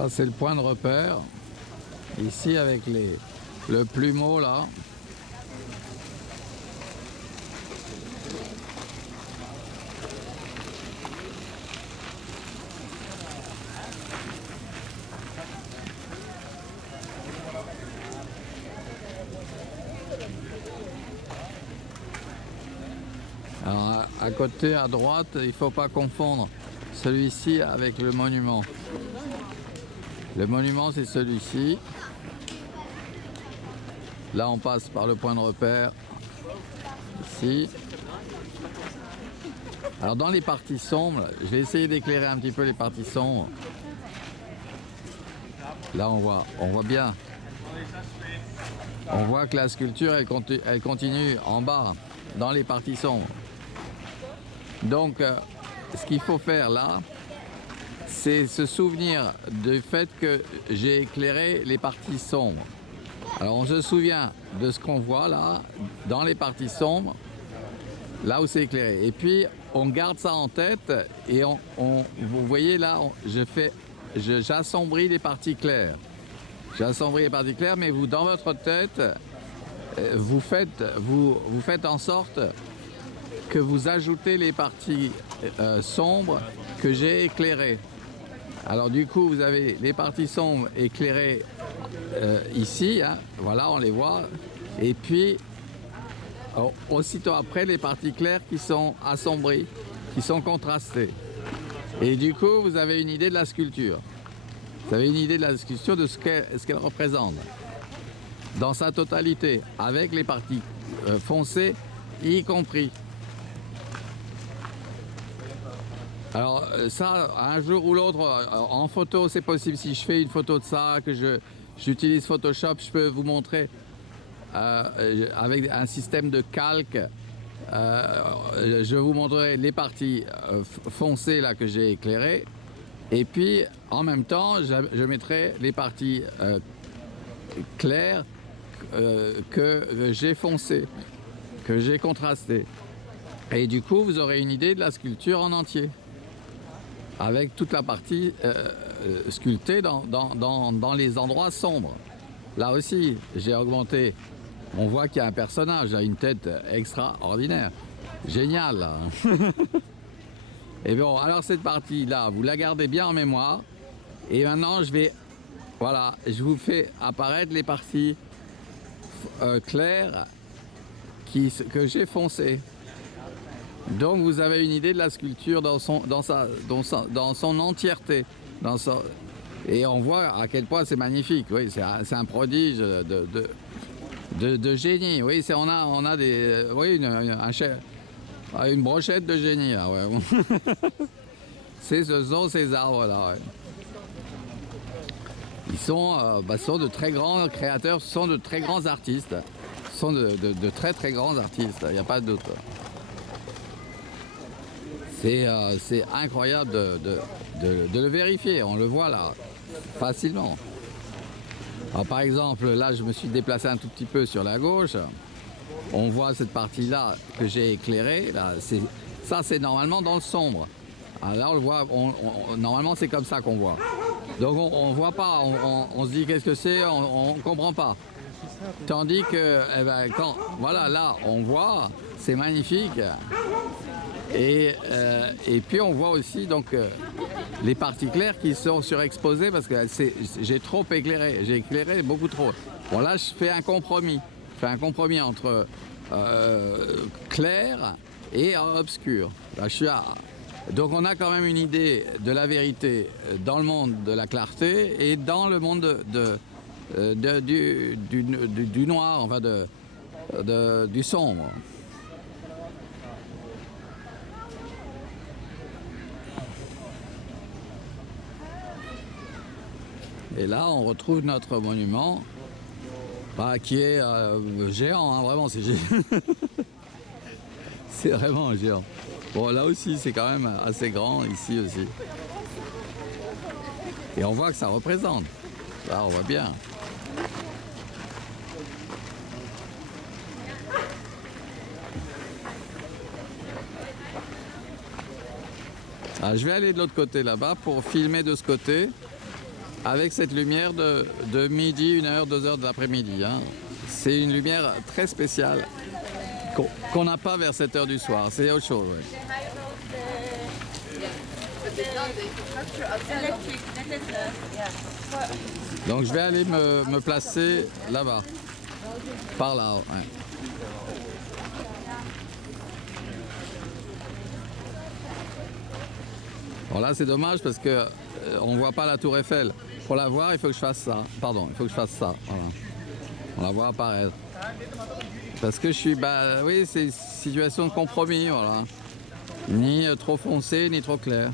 Ça c'est le point de repère. Ici avec le plumeau là. Alors à côté, à droite, il ne faut pas confondre celui-ci avec le monument. Le monument c'est celui-ci. Là on passe par le point de repère. Ici. Alors dans les parties sombres, je vais essayer d'éclairer un petit peu les parties sombres. Là on voit bien. On voit que la sculpture elle continue en bas, dans les parties sombres. Donc ce qu'il faut faire là, c'est se souvenir du fait que j'ai éclairé les parties sombres. Alors on se souvient de ce qu'on voit là, dans les parties sombres, là où c'est éclairé. Et puis on garde ça en tête et vous voyez là, j'assombris les parties claires. J'assombris les parties claires, mais vous, dans votre tête, vous faites en sorte que vous ajoutez les parties sombres que j'ai éclairées. Alors du coup, vous avez les parties sombres éclairées ici, hein, voilà, on les voit. Et puis, aussitôt après, les parties claires qui sont assombries, qui sont contrastées. Et du coup, vous avez une idée de la sculpture. Vous avez une idée de la sculpture, de ce qu'elle représente. Dans sa totalité, avec les parties foncées, y compris. Alors ça, un jour ou l'autre, en photo c'est possible. Si je fais une photo de ça, que j'utilise Photoshop, je peux vous montrer avec un système de calque. Je vous montrerai les parties foncées là que j'ai éclairées. Et puis en même temps, je mettrai les parties claires que j'ai foncées, que j'ai contrastées. Et du coup, vous aurez une idée de la sculpture en entier, avec toute la partie sculptée dans les endroits sombres. Là aussi, j'ai augmenté. On voit qu'il y a un personnage, a une tête extraordinaire. Génial, là. Et bon, alors cette partie-là, vous la gardez bien en mémoire. Et maintenant, voilà, je vous fais apparaître les parties claires que j'ai foncées. Donc vous avez une idée de la sculpture dans son entièreté. Et on voit à quel point c'est magnifique. Oui, c'est un prodige de génie. Oui, on a une brochette de génie là. Ouais. Ce sont ces arbres là. Ouais. Ils sont de très grands créateurs, ce sont de très grands artistes. Ce sont de très très grands artistes, il n'y a pas de doute. C'est incroyable de le vérifier, on le voit là, facilement. Alors par exemple, là je me suis déplacé un tout petit peu sur la gauche, on voit cette partie-là que j'ai éclairée, là, ça c'est normalement dans le sombre. Alors là on le voit, normalement c'est comme ça qu'on voit. Donc on voit pas, on se dit qu'est-ce que c'est, on comprend pas. Tandis que, voilà, là on voit, c'est magnifique. Et puis on voit aussi donc les parties claires qui sont surexposées parce que j'ai trop éclairé, j'ai éclairé beaucoup trop. Bon là je fais un compromis, entre clair et obscur. Là, donc on a quand même une idée de la vérité dans le monde de la clarté et dans le monde du noir, enfin du sombre. Et là, on retrouve notre monument, qui est géant, hein, vraiment, c'est géant. C'est vraiment géant. Bon, là aussi, c'est quand même assez grand, ici aussi. Et on voit que ça représente. Là, on voit bien. Alors, je vais aller de l'autre côté là-bas pour filmer de ce côté. avec cette lumière de midi, 1h, 2h de l'après-midi. Hein. C'est une lumière très spéciale qu'on n'a pas vers 7h du soir. C'est autre chose. Ouais. Donc je vais aller me placer là-bas. Par là. Ouais. Bon là c'est dommage parce que on voit pas la tour Eiffel. Pour la voir il faut que je fasse ça. Pardon, il faut que je fasse ça. Voilà. On la voit apparaître. Parce que je suis, oui, c'est une situation de compromis, voilà. Ni trop foncé, ni trop clair.